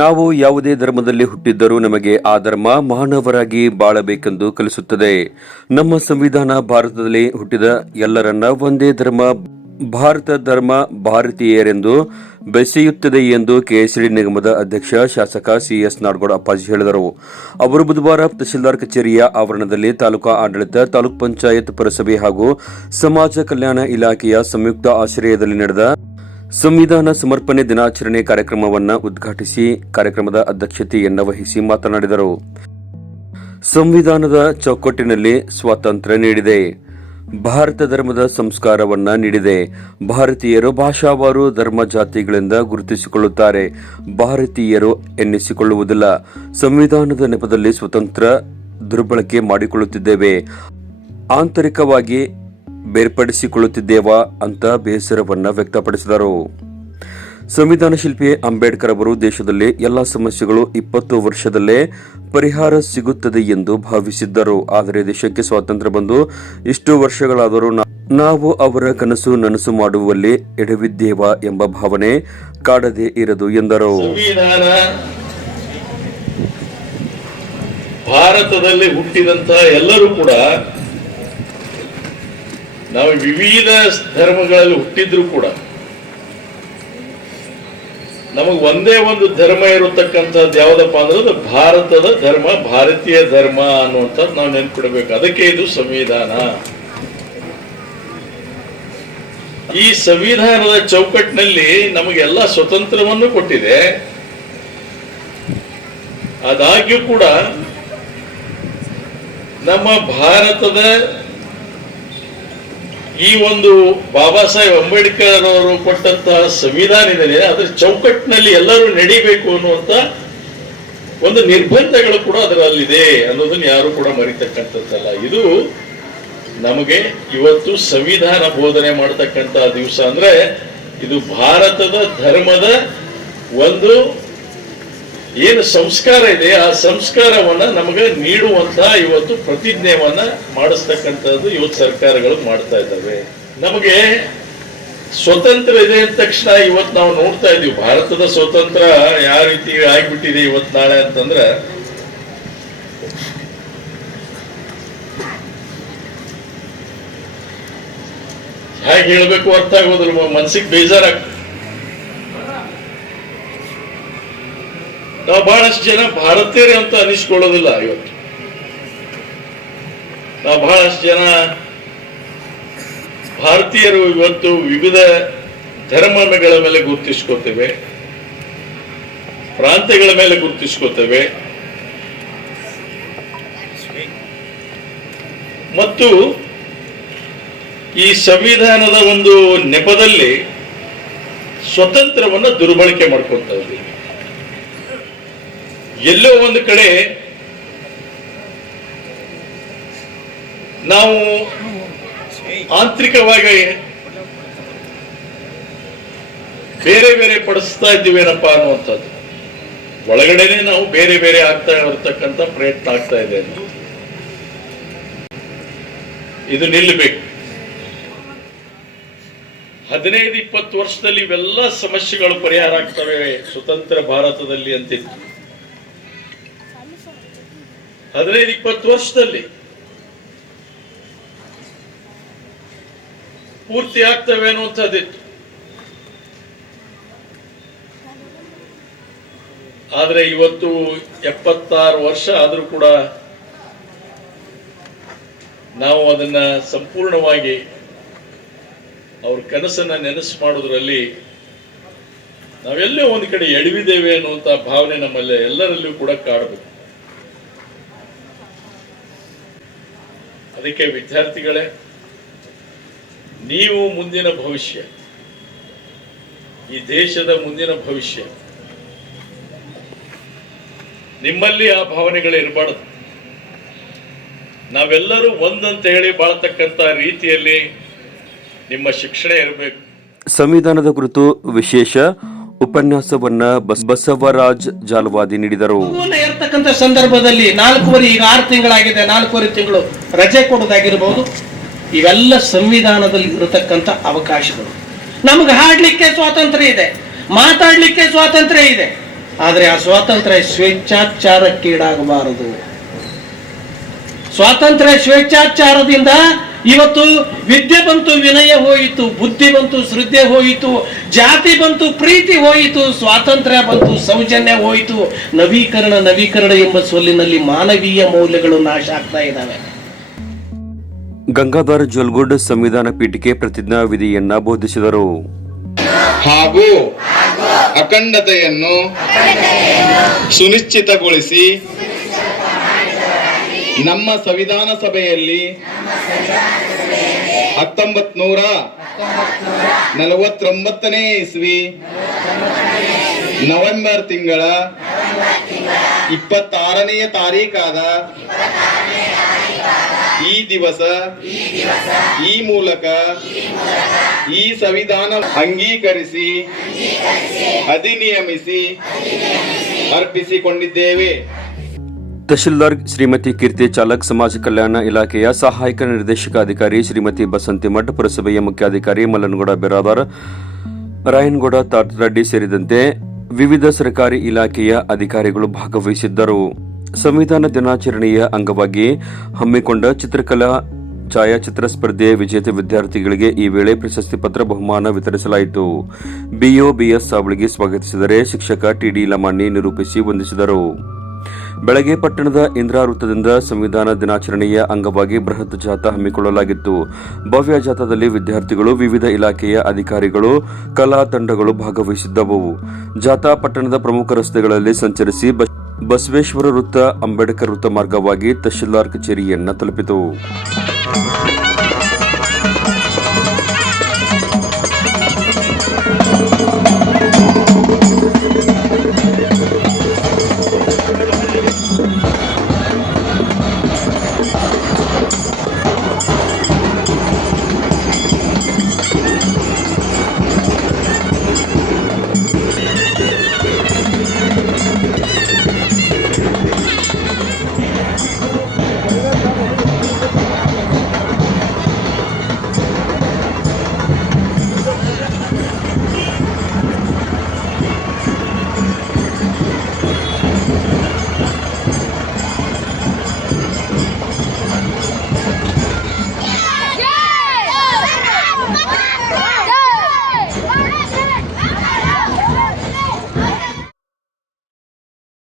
ನಾವು ಯಾವುದೇ ಧರ್ಮದಲ್ಲಿ ಹುಟ್ಟಿದ್ದರೂ ನಮಗೆ ಆ ಧರ್ಮ ಮಾನವರಾಗಿ ಬಾಳಬೇಕೆಂದು ಕಲಿಸುತ್ತದೆ. ನಮ್ಮ ಸಂವಿಧಾನ ಭಾರತದಲ್ಲಿ ಹುಟ್ಟಿದ ಎಲ್ಲರನ್ನ ಒಂದೇ ಧರ್ಮ, ಭಾರತ ಧರ್ಮ, ಭಾರತೀಯರೆಂದು ಬೆಸೆಯುತ್ತದೆ ಎಂದು ಕೆಎಸ್ಡಿ ನಿಗಮದ ಅಧ್ಯಕ್ಷ ಶಾಸಕ ಸಿಎಸ್ ನಾಡಗೌಡ ಅಪ್ಪಾಜಿ ಹೇಳಿದರು. ಅವರು ಬುಧವಾರ ತಹಶೀಲ್ದಾರ್ ಕಚೇರಿಯ ಆವರಣದಲ್ಲಿ ತಾಲೂಕಾ ಆಡಳಿತ, ತಾಲೂಕ್ ಪಂಚಾಯತ್, ಪುರಸಭೆ ಹಾಗೂ ಸಮಾಜ ಕಲ್ಯಾಣ ಇಲಾಖೆಯ ಸಂಯುಕ್ತ ಆಶ್ರಯದಲ್ಲಿ ನಡೆದ ಸಂವಿಧಾನ ಸಮರ್ಪಣೆ ದಿನಾಚರಣೆ ಕಾರ್ಯಕ್ರಮವನ್ನು ಉದ್ಘಾಟಿಸಿ ಕಾರ್ಯಕ್ರಮದ ಅಧ್ಯಕ್ಷತೆಯನ್ನು ವಹಿಸಿ ಮಾತನಾಡಿದರು. ಸಂವಿಧಾನದ ಚೌಕಟ್ಟಿನಲ್ಲಿ ಸ್ವಾತಂತ್ರ್ಯ ನೀಡಿದೆ, ಭಾರತ ಧರ್ಮದ ಸಂಸ್ಕಾರವನ್ನ ನೀಡಿದೆ. ಭಾರತೀಯರು ಭಾಷಾವಾರು ಧರ್ಮ ಜಾತಿಗಳಿಂದ ಗುರುತಿಸಿಕೊಳ್ಳುತ್ತಾರೆ, ಭಾರತೀಯರು ಎನ್ನಿಸಿಕೊಳ್ಳುವುದಿಲ್ಲ. ಸಂವಿಧಾನದ ನೆಪದಲ್ಲಿ ಸ್ವತಂತ್ರ ದುರ್ಬಳಕೆ ಮಾಡಿಕೊಳ್ಳುತ್ತಿದ್ದೇವೆ, ಆಂತರಿಕವಾಗಿ ಬೇರ್ಪಡಿಸಿಕೊಳ್ಳುತ್ತಿದ್ದೇವಾ ಅಂತ ಬೇಸರವನ್ನ ವ್ಯಕ್ತಪಡಿಸಿದರು. ಸಂವಿಧಾನ ಶಿಲ್ಪಿ ಅಂಬೇಡ್ಕರ್ ಅವರು ದೇಶದಲ್ಲಿ ಎಲ್ಲ ಸಮಸ್ಯೆಗಳು 20 ವರ್ಷದಲ್ಲೇ ಪರಿಹಾರ ಸಿಗುತ್ತದೆ ಎಂದು ಭಾವಿಸಿದ್ದರು. ಆದರೆ ದೇಶಕ್ಕೆ ಸ್ವಾತಂತ್ರ್ಯ ಬಂದು ಇಷ್ಟು ವರ್ಷಗಳಾದರೂ ನಾವು ಅವರ ಕನಸು ನನಸು ಮಾಡುವಲ್ಲಿ ಎಡವಿದ್ದೇವಾ ಎಂಬ ಭಾವನೆ ಕಾಡದೇ ಇರದು ಎಂದರು. ಭಾರತದಲ್ಲಿ ಹುಟ್ಟಿದಂತ ಎಲ್ಲರೂ ಕೂಡ ನಾವು ವಿವಿಧ ಧರ್ಮಗಳಲ್ಲಿ ಹುಟ್ಟಿದ್ರು ಕೂಡ ನಮಗೆ ಒಂದೇ ಒಂದು ಧರ್ಮ ಇರತಕ್ಕಂಥದ್ದು ಯಾವುದಪ್ಪ ಅಂದ್ರೆ ಅದು ಭಾರತದ ಧರ್ಮ, ಭಾರತೀಯ ಧರ್ಮ ಅನ್ನುವಂಥದ್ದು ನಾವು ನೆನ್ಪಿಡಬೇಕು. ಅದಕ್ಕೆ ಇದು ಸಂವಿಧಾನ. ಈ ಸಂವಿಧಾನದ ಚೌಕಟ್ಟಿನಲ್ಲಿ ನಮಗೆಲ್ಲ ಸ್ವತಂತ್ರವನ್ನು ಕೊಟ್ಟಿದೆ. ಆದಾಗ್ಯೂ ಕೂಡ ನಮ್ಮ ಭಾರತದ ಈ ಒಂದು ಬಾಬಾ ಸಾಹೇಬ್ ಅಂಬೇಡ್ಕರ್ ಅವರು ಕೊಟ್ಟಂತಹ ಸಂವಿಧಾನ ಇದೆ, ಅದರ ಚೌಕಟ್ಟಿನಲ್ಲಿ ಎಲ್ಲರೂ ನಡಿಬೇಕು ಅನ್ನುವಂತ ಒಂದು ನಿರ್ಬಂಧಗಳು ಕೂಡ ಅದರಲ್ಲಿದೆ ಅನ್ನೋದನ್ನ ಯಾರು ಕೂಡ ಮರಿತಕ್ಕಂಥದ್ದಲ್ಲ. ಇದು ನಮಗೆ ಇವತ್ತು ಸಂವಿಧಾನ ಬೋಧನೆ ಮಾಡತಕ್ಕಂತ ದಿವಸ ಅಂದ್ರೆ ಇದು ಭಾರತದ ಧರ್ಮದ ಒಂದು ಏನು ಸಂಸ್ಕಾರ ಇದೆ, ಆ ಸಂಸ್ಕಾರವನ್ನ ನಮಗೆ ನೀಡುವಂತಹ ಇವತ್ತು ಪ್ರತಿಜ್ಞೆಯನ್ನ ಮಾಡಿಸ್ತಕ್ಕಂಥದ್ದು ಇವತ್ತು ಸರ್ಕಾರಗಳು ಮಾಡ್ತಾ ಇದ್ದಾವೆ. ನಮಗೆ ಸ್ವತಂತ್ರ ಇದೆ ಅಂದ ತಕ್ಷಣ ಇವತ್ತು ನಾವು ನೋಡ್ತಾ ಇದೀವಿ ಭಾರತದ ಸ್ವತಂತ್ರ ಯಾವ ರೀತಿ ಆಗ್ಬಿಟ್ಟಿದೆ ಇವತ್ತು ನಾಳೆ ಅಂತಂದ್ರೆ ಹೇಗೆ ಹೇಳ್ಬೇಕು ಅರ್ಥ ಆಗೋದಿಲ್ಲ, ಮನ್ಸಿಗೆ ಬೇಜಾರಾಗ್ತದೆ. ನಾವು ಬಹಳಷ್ಟು ಜನ ಭಾರತೀಯರೇ ಅಂತ ಅನಿಸ್ಕೊಳ್ಳೋದಿಲ್ಲ. ಇವತ್ತು ನಾವು ಬಹಳಷ್ಟು ಜನ ಭಾರತೀಯರು ಇವತ್ತು ವಿವಿಧ ಧರ್ಮಗಳ ಮೇಲೆ ಗುರುತಿಸ್ಕೋತೇವೆ, ಪ್ರಾಂತ್ಯಗಳ ಮೇಲೆ ಗುರುತಿಸ್ಕೋತೇವೆ ಮತ್ತು ಈ ಸಂವಿಧಾನದ ಒಂದು ನೆಪದಲ್ಲಿ ಸ್ವತಂತ್ರವನ್ನ ದುರ್ಬಳಕೆ ಮಾಡ್ಕೊಳ್ತಾ ಇದ್ದೀವಿ. ಎಲ್ಲೋ ಒಂದು ಕಡೆ ನಾವು ಆಂತರಿಕವಾಗಿ ಬೇರೆ ಬೇರೆ ಪಡಿಸ್ತಾ ಇದ್ದೀವಿ ಏನಪ್ಪಾ ಅನ್ನುವಂಥದ್ದು, ಒಳಗಡೆನೆ ನಾವು ಬೇರೆ ಬೇರೆ ಆಗ್ತಾ ಇರತಕ್ಕಂತ ಪ್ರಯತ್ನ ಆಗ್ತಾ ಇದೆ. ಇದು ನಿಲ್ಲಬೇಕು. 15-20 ವರ್ಷದಲ್ಲಿ ಇವೆಲ್ಲ ಸಮಸ್ಯೆಗಳು ಪರಿಹಾರ ಆಗ್ತವೆ ಸ್ವತಂತ್ರ ಭಾರತದಲ್ಲಿ ಅಂತಿತ್ತು. 15-20 ವರ್ಷದಲ್ಲಿ ಪೂರ್ತಿ ಆಗ್ತವೆ ಅನ್ನುವಂಥದ್ದಿತ್ತು. ಆದ್ರೆ ಇವತ್ತು 76 ವರ್ಷ ಆದ್ರೂ ಕೂಡ ನಾವು ಅದನ್ನ ಸಂಪೂರ್ಣವಾಗಿ ಅವ್ರ ಕನಸನ್ನ ನೆನಸು ಮಾಡೋದ್ರಲ್ಲಿ ನಾವೆಲ್ಲೋ ಒಂದು ಕಡೆ ಎಡವಿದ್ದೇವೆ ಅನ್ನುವಂತ ಭಾವನೆ ನಮ್ಮಲ್ಲಿ ಎಲ್ಲರಲ್ಲೂ ಕೂಡ ಕಾಡಬೇಕು. ಅದಕ್ಕೆ ವಿದ್ಯಾರ್ಥಿಗಳೇ, ನೀವು ಮುಂದಿನ ಭವಿಷ್ಯ, ಈ ದೇಶದ ಮುಂದಿನ ಭವಿಷ್ಯ, ನಿಮ್ಮಲ್ಲಿ ಆ ಭಾವನೆಗಳು ಇರಬಾರ್ದು. ನಾವೆಲ್ಲರೂ ಒಂದಂತ ಹೇಳಿ ಬಾಳ್ತಕ್ಕಂತ ರೀತಿಯಲ್ಲಿ ನಿಮ್ಮ ಶಿಕ್ಷಣ ಇರಬೇಕು. ಸಂವಿಧಾನದ ಕುರಿತು ವಿಶೇಷ ಉಪನ್ಯಾಸವನ್ನ ಬಸವರಾಜ್ ಜಾಲವಾದಿ ನೀಡಿದರು. ಇರ್ತಕ್ಕಂಥ ಸಂದರ್ಭದಲ್ಲಿ 4 ಈಗ 6 ತಿಂಗಳಾಗಿದೆ, 4 ತಿಂಗಳು ರಜೆ ಕೊಡೋದಾಗಿರ್ಬೋದು, ಇವೆಲ್ಲ ಸಂವಿಧಾನದಲ್ಲಿ ಇರತಕ್ಕಂಥ ಅವಕಾಶಗಳು. ನಮಗೆ ಹಾಡ್ಲಿಕ್ಕೆ ಸ್ವಾತಂತ್ರ್ಯ ಇದೆ, ಮಾತಾಡ್ಲಿಕ್ಕೆ ಸ್ವಾತಂತ್ರ್ಯ ಇದೆ, ಆದರೆ ಆ ಸ್ವಾತಂತ್ರ್ಯ ಸ್ವೇಚ್ಛಾಚಾರಕ್ಕೀಡಾಗಬಾರದು. ಸ್ವಾತಂತ್ರ್ಯ ಸ್ವೇಚ್ಛಾಚಾರದಿಂದ ಇವತ್ತು ವಿದ್ಯೆ ಬಂತು, ವಿನಯ ಹೋಯಿತು, ಬುದ್ಧಿ ಬಂತು, ಶ್ರದ್ಧೆ ಹೋಯಿತು, ಜಾತಿ ಬಂತು, ಪ್ರೀತಿ ಹೋಯಿತು, ಸ್ವಾತಂತ್ರ್ಯ ಬಂತು, ಸೌಜನ್ಯ ಹೋಯಿತು. ನವೀಕರಣ ಎಂಬ ಸೊಲ್ಲಿನಲ್ಲಿ ಮಾನವೀಯ ಮೌಲ್ಯಗಳು ನಾಶ ಆಗ್ತಾ ಇದ್ದಾವೆ. ಗಂಗಾಧರ್ ಜೋಲ್ಗುಡ್ ಸಂವಿಧಾನ ಪೀಠಕ್ಕೆ ಪ್ರತಿಜ್ಞಾ ವಿಧಿಯನ್ನ ಬೋಧಿಸಿದರು. ಹಾಗೂ ಅಖಂಡತೆಯನ್ನು ಸುನಿಶ್ಚಿತಗೊಳಿಸಿ ನಮ್ಮ ಸಂವಿಧಾನ ಸಭೆಯಲ್ಲಿ 1949 ಇಸ್ವಿ ನವೆಂಬರ್ ತಿಂಗಳ 26ನೇ ತಾರೀಕಾದ ಈ ದಿವಸ ಈ ಮೂಲಕ ಈ ಸಂವಿಧಾನ ಅಂಗೀಕರಿಸಿ ಅಧಿನಿಯಮಿಸಿ ಅರ್ಪಿಸಿಕೊಂಡಿದ್ದೇವೆ. ತಹಶೀಲ್ದಾರ್ ಶ್ರೀಮತಿ ಕೀರ್ತಿ ಚಾಲಕ್, ಸಮಾಜ ಕಲ್ಯಾಣ ಇಲಾಖೆಯ ಸಹಾಯಕ ನಿರ್ದೇಶಕ ಅಧಿಕಾರಿ ಶ್ರೀಮತಿ ಬಸಂತಿ ಮಠ್, ಪುರಸಭೆಯ ಮುಖ್ಯಾಧಿಕಾರಿ ಮಲ್ಲನಗೌಡ ಬೆರಾದಾರ್, ರಾಯನಗೌಡ ತಾತರೆಡ್ಡಿ ಸೇರಿದಂತೆ ವಿವಿಧ ಸರ್ಕಾರಿ ಇಲಾಖೆಯ ಅಧಿಕಾರಿಗಳು ಭಾಗವಹಿಸಿದ್ದರು. ಸಂವಿಧಾನ ದಿನಾಚರಣೆಯ ಅಂಗವಾಗಿ ಹಮ್ಮಿಕೊಂಡ ಚಿತ್ರಕಲಾ ಛಾಯಾಚಿತ್ರ ಸ್ಪರ್ಧೆ ವಿಜೇತ ವಿದ್ಯಾರ್ಥಿಗಳಿಗೆ ಈ ವೇಳೆ ಪ್ರಶಸ್ತಿ ಪತ್ರ ಬಹುಮಾನ ವಿತರಿಸಲಾಯಿತು. ಬಿಒ ಬಿಎಸ್ ಸಾವಳಿಗೆ ಸ್ವಾಗತಿಸಿದರೆ ಶಿಕ್ಷಕ ಟಿಡಿ ಲಮಾಣಿ ನಿರೂಪಿಸಿ ವಂದಿಸಿದರು. ಬೆಳಗ್ಗೆ ಪಟ್ಟಣದ ಇಂದಿರಾ ವೃತ್ತದಿಂದ ಸಂವಿಧಾನ ದಿನಾಚರಣೆಯ ಅಂಗವಾಗಿ ಬೃಹತ್ ಜಾಥಾ ಹಮ್ಮಿಕೊಳ್ಳಲಾಗಿತ್ತು. ಭವ್ಯ ಜಾಥಾದಲ್ಲಿ ವಿದ್ಯಾರ್ಥಿಗಳು, ವಿವಿಧ ಇಲಾಖೆಯ ಅಧಿಕಾರಿಗಳು, ಕಲಾ ತಂಡಗಳು ಭಾಗವಹಿಸಿದ್ದವು. ಜಾಥಾ ಪಟ್ಟಣದ ಪ್ರಮುಖ ರಸ್ತೆಗಳಲ್ಲಿ ಸಂಚರಿಸಿ ಬಸವೇಶ್ವರ ವೃತ್ತ, ಅಂಬೇಡ್ಕರ್ ವೃತ್ತ ಮಾರ್ಗವಾಗಿ ತಹಶೀಲ್ದಾರ್ ಕಚೇರಿಯನ್ನ ತಲುಪಿತು.